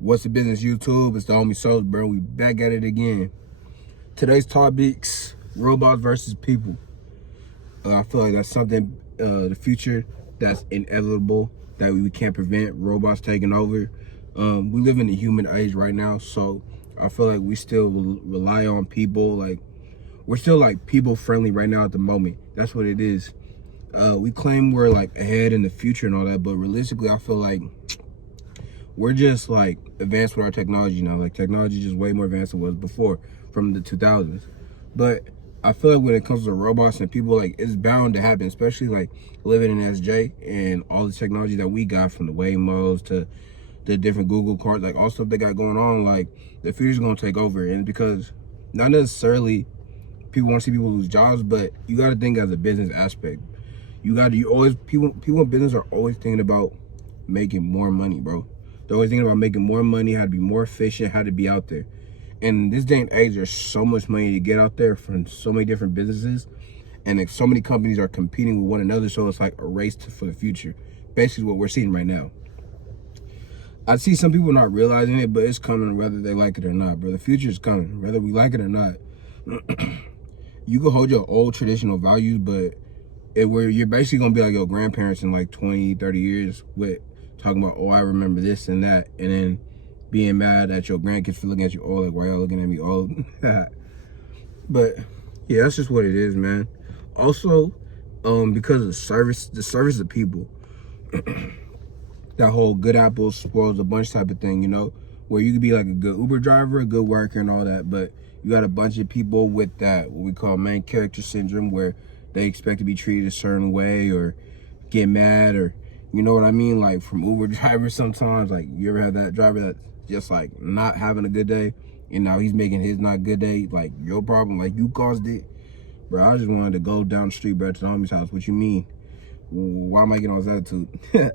What's the business, YouTube? It's the homie Souls, bro. We back at it again. Today's topics: robots versus people. I feel like that's something, the future that's inevitable, that we can't prevent. Robots taking over. We live in the human age right now, so I feel like we still rely on people. Like, we're still like people friendly right now at the moment. That's what it is. We claim we're like ahead in the future and all that, but realistically, I feel like we're just like advanced with our technology now. Like, technology is just way more advanced than it was before from the 2000s. But I feel like when it comes to robots and people, like, it's bound to happen, especially like living in SJ and all the technology that we got, from the Waymos to the different Google cards, like all stuff they got going on. Like, the future's gonna take over. And because not necessarily people want to see people lose jobs, but you got to think as a business aspect. People in business are always thinking about making more money, bro. They're always thinking about making more money, how to be more efficient, how to be out there. And this day and age, there's so much money to get out there from so many different businesses, and like so many companies are competing with one another. So it's like a race for the future. Basically, what we're seeing right now. I see some people not realizing it, but it's coming whether they like it or not, bro. The future is coming, whether we like it or not. You can hold your old traditional values, but you're basically gonna be like your grandparents in like 20, 30 years with talking about, oh, I remember this and that, and then being mad at your grandkids for looking at you old, like, why y'all looking at me old? But yeah, that's just what it is, man. Also, because of the service of people, that whole good apple spoils a bunch type of thing, you know, where you could be like a good Uber driver, a good worker and all that, but you got a bunch of people with that, what we call main character syndrome, where they expect to be treated a certain way or get mad, or, you know what I mean? Like, from Uber drivers sometimes, like, you ever have that driver that's just like not having a good day, and now he's making his not good day like your problem, like you caused it. Bro, I just wanted to go down the street, bro, to the homie's house. What you mean? Why am I getting all this attitude? But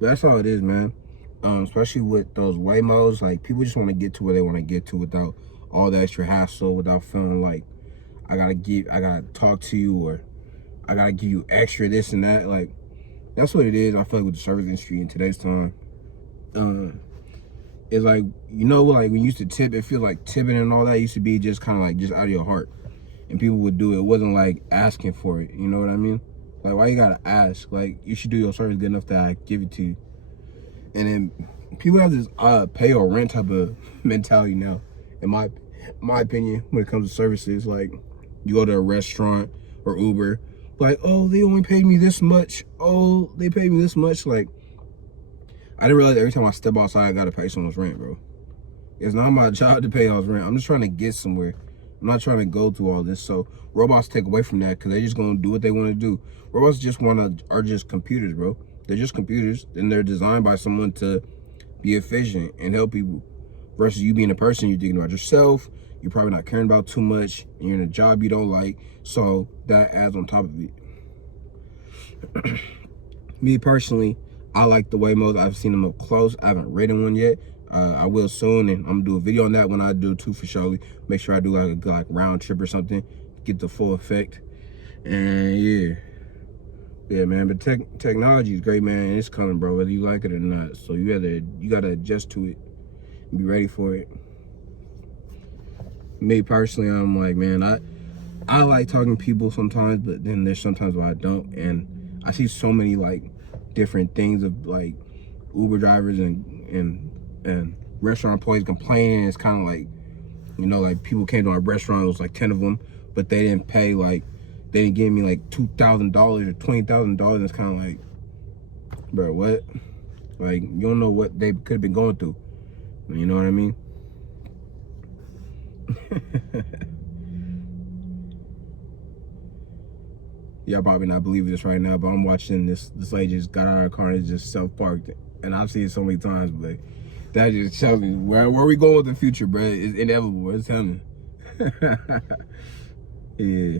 that's all it is, man. Especially with those Waymos, like, people just want to get to where they want to get to without all the extra hassle, without feeling like I gotta talk to you, or I gotta give you extra this and that. Like, that's what it is. I feel like with the service industry in today's time, it's like, you know, like when you used to tip, it feels like tipping and all that used to be just kind of like just out of your heart, and people would do it. It wasn't like asking for it. You know what I mean? Like, why you gotta ask? Like, you should do your service good enough that I give it to you. And then people have this pay or rent type of mentality now, in my opinion, when it comes to services. Like, you go to a restaurant or Uber, like, oh, they only paid me this much. Oh, they paid me this much. Like, I didn't realize every time I step outside, I gotta pay someone's rent, bro. It's not my job to pay y'all's rent. I'm just trying to get somewhere. I'm not trying to go through all this. So robots take away from that, because they're just gonna do what they want to do. Robots are just computers, bro. They're just computers, and they're designed by someone to be efficient and help people. Versus you being a person, you're thinking about yourself. You're probably not caring about too much, and you're in a job you don't like. So that adds on top of it. Me personally, I like the Waymos. I've seen them up close. I haven't ridden one yet. I will soon, and I'm gonna do a video on that when I do too, for surely. Make sure I do like a good round trip or something, get the full effect. And yeah, man. But technology is great, man. And it's coming, bro, whether you like it or not. So you gotta adjust to it and be ready for it. Me personally, I'm like, man, I like talking to people sometimes, but then there's sometimes where I don't. And I see so many like different things of like Uber drivers and restaurant employees complaining. It's kind of like, you know, like people came to our restaurant, it was like 10 of them, but they didn't pay, like, they didn't give me like $2,000 or $20,000. It's kind of like, bro, what? Like, you don't know what they could have been going through. You know what I mean? Y'all probably not believing this right now, but I'm watching this lady just got out of her car and just self-parked. And I've seen it so many times, but that just tells me where we going with the future, bro. It's inevitable. It's coming. Yeah.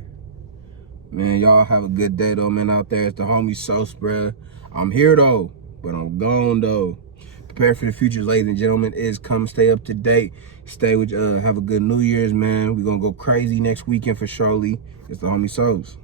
Man, y'all have a good day, though, man, out there. It's the homie Sauce, bro. I'm here, though, but I'm gone, though. Prepare for the future, ladies and gentlemen. Is come. Stay up to date. Stay with, have a good New Year's, man. We're going to go crazy next weekend for surely. It's the homie Sauce.